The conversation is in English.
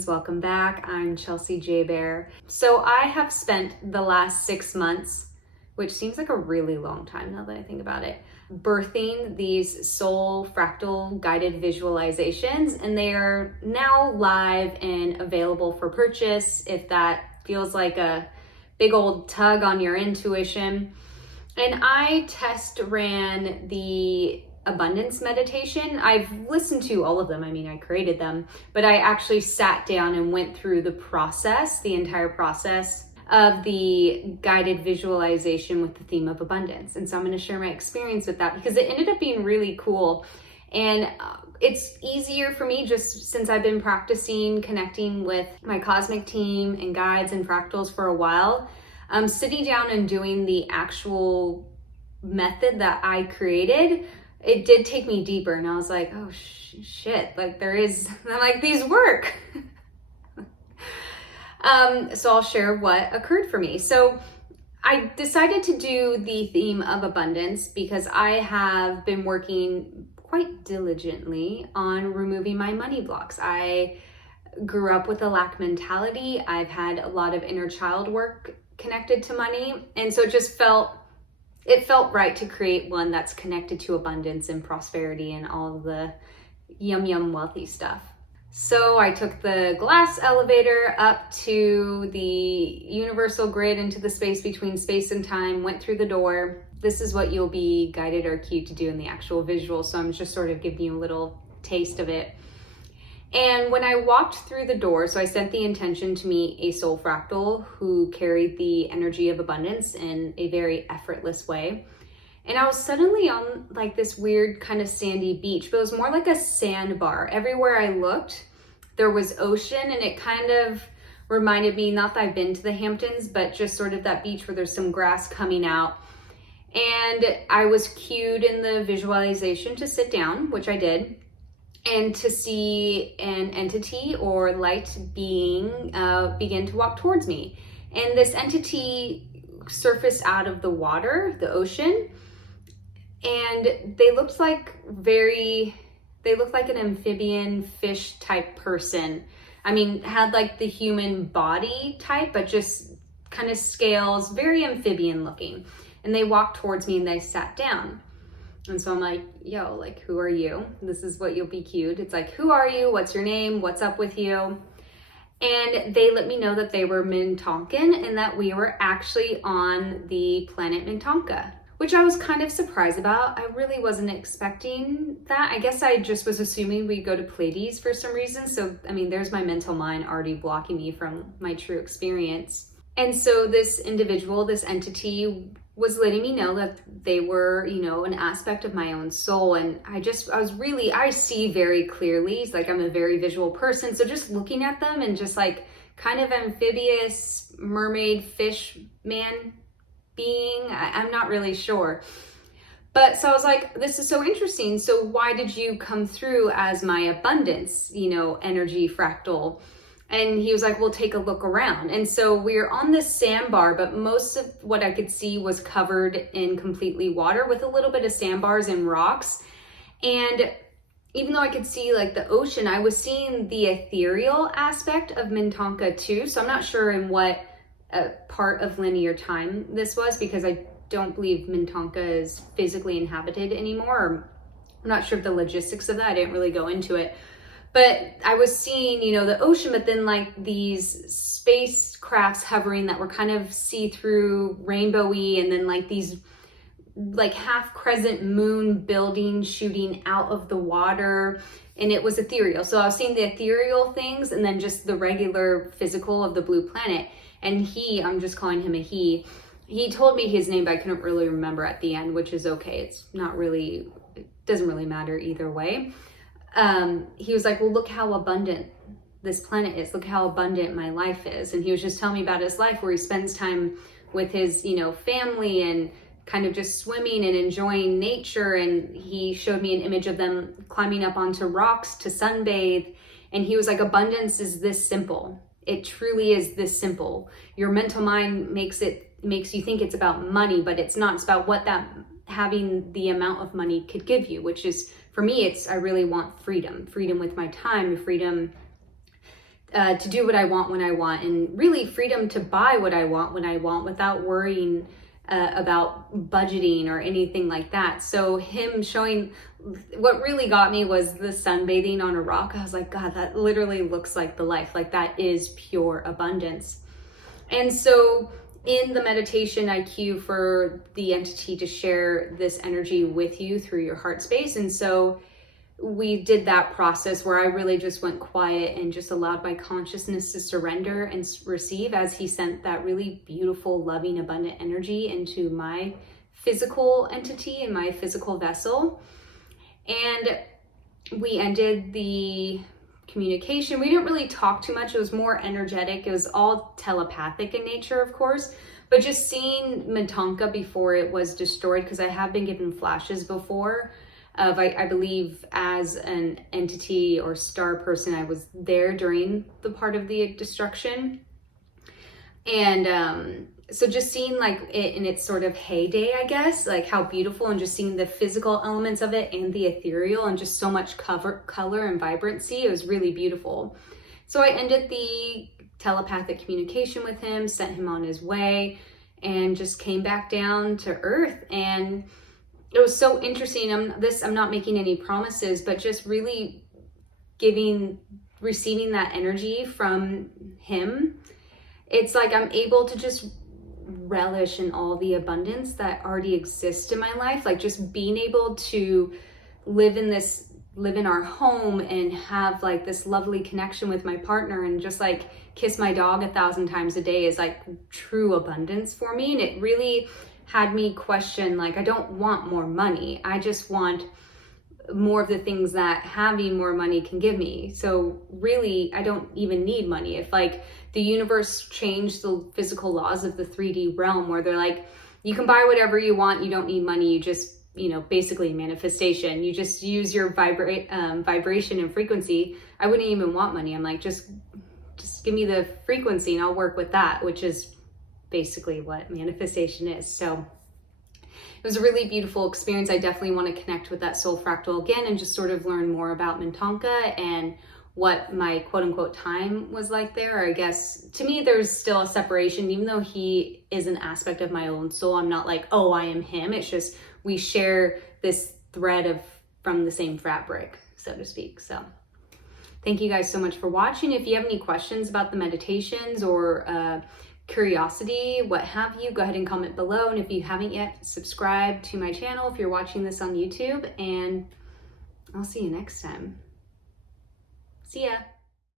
Queens, welcome back. I'm Chelsea J. Bear. So I have spent the last 6 months, which seems like a really long time now that I think about it, birthing these Soul Fractal guided visualizations, and they are now live and available for purchase if that feels like a big old tug on your intuition. And I test ran the abundance meditation. I've listened to all of them. I mean, I created them, but I actually sat down and went through the process, the entire process of the guided visualization with the theme of abundance. And so I'm going to share my experience with that because it ended up being really cool. And it's easier for me just since I've been practicing connecting with my cosmic team and guides and fractals for a while. Sitting down and doing the actual method that I created, it did take me deeper, and I was like, oh shit, like I'm like, these work. So I'll share what occurred for me. So I decided to do the theme of abundance because I have been working quite diligently on removing my money blocks. I grew up with a lack mentality. I've had a lot of inner child work connected to money, and so it felt right to create one that's connected to abundance and prosperity and all of the yum wealthy stuff. So I took the glass elevator up to the universal grid into the space between space and time, went through the door. This is what you'll be guided or cued to do in the actual visual, so I'm just sort of giving you a little taste of it. And when I walked through the door, so I set the intention to meet a soul fractal who carried the energy of abundance in a very effortless way. And I was suddenly on like this weird kind of sandy beach, but it was more like a sandbar. Everywhere I looked, there was ocean, and it kind of reminded me, not that I've been to the Hamptons, but just sort of that beach where there's some grass coming out. And I was cued in the visualization to sit down, which I did, and to see an entity or light being begin to walk towards me. And this entity surfaced out of the water, the ocean, and they looked like an amphibian fish type person. I mean, had like the human body type, but just kind of scales, very amphibian looking. And they walked towards me and they sat down. And so I'm like, yo, like, who are you? This is what you'll be cued. It's like, who are you? What's your name? What's up with you? And they let me know that they were Mintakan and that we were actually on the planet Mintaka, which I was kind of surprised about. I really wasn't expecting that. I guess I just was assuming we'd go to Pleiades for some reason. So, I mean, there's my mental mind already blocking me from my true experience. And so this individual, this entity, was letting me know that they were, an aspect of my own soul. And I see very clearly. It's like I'm a very visual person. So just looking at them and just like kind of amphibious mermaid fish man being, I'm not really sure. But so I was like, this is so interesting. So why did you come through as my abundance, energy fractal? And he was like, well, take a look around. And so we were on this sandbar, but most of what I could see was covered in completely water with a little bit of sandbars and rocks. And even though I could see like the ocean, I was seeing the ethereal aspect of Mintaka too. So I'm not sure in what part of linear time this was, because I don't believe Mintaka is physically inhabited anymore. I'm not sure of the logistics of that. I didn't really go into it. But I was seeing, the ocean, but then like these spacecrafts hovering that were kind of see-through, rainbowy, and then like these like half crescent moon buildings shooting out of the water, and it was ethereal. So I was seeing the ethereal things and then just the regular physical of the blue planet. And I'm just calling him a he told me his name, but I couldn't really remember at the end, which is okay. It doesn't really matter either way. He was like, well, look how abundant this planet is. Look how abundant my life is. And he was just telling me about his life where he spends time with his, family and kind of just swimming and enjoying nature. And he showed me an image of them climbing up onto rocks to sunbathe. And he was like, abundance is this simple. It truly is this simple. Your mental mind makes you think it's about money, but it's not. It's about what having the amount of money could give you, which is, for me, I really want freedom with my time, freedom to do what I want when I want, and really freedom to buy what I want when I want without worrying about budgeting or anything like that. So him showing, what really got me was the sunbathing on a rock. I was like, God, that literally looks like the life. Like, that is pure abundance. And so in the meditation, I cue for the entity to share this energy with you through your heart space. And so we did that process where I really just went quiet and just allowed my consciousness to surrender and receive as he sent that really beautiful, loving, abundant energy into my physical entity and my physical vessel. And we ended the communication. We didn't really talk too much. It was more energetic. It was all telepathic in nature, of course, but just seeing Mintaka before it was destroyed, because I have been given flashes before of, I believe as an entity or star person, I was there during the part of the destruction. And so just seeing like it in its sort of heyday, I guess, like how beautiful, and just seeing the physical elements of it and the ethereal and just so much color and vibrancy, it was really beautiful. So I ended the telepathic communication with him, sent him on his way, and just came back down to earth. And it was so interesting. I'm not making any promises, but just really receiving that energy from him. It's like I'm able to just relish in all the abundance that already exists in my life. Like, just being able to live in our home and have like this lovely connection with my partner, and just like kiss my dog 1,000 times a day is like true abundance for me. And it really had me question, like, I don't want more money. I just want more of the things that having more money can give me. So really, I don't even need money. If like the universe changed the physical laws of the 3D realm, where they're like, you can buy whatever you want, you don't need money, you just, basically manifestation, you just use your vibration and frequency, I wouldn't even want money. I'm like, just give me the frequency and I'll work with that, which is basically what manifestation is. So it was a really beautiful experience. I definitely want to connect with that soul fractal again and just sort of learn more about Mintaka and what my quote unquote time was like there. I guess to me, there's still a separation, even though he is an aspect of my own soul. I'm not like, oh, I am him. It's just, we share this thread from the same fabric, so to speak. So thank you guys so much for watching. If you have any questions about the meditations or curiosity, what have you, go ahead and comment below. And if you haven't yet, subscribe to my channel if you're watching this on YouTube, and I'll see you next time. See ya.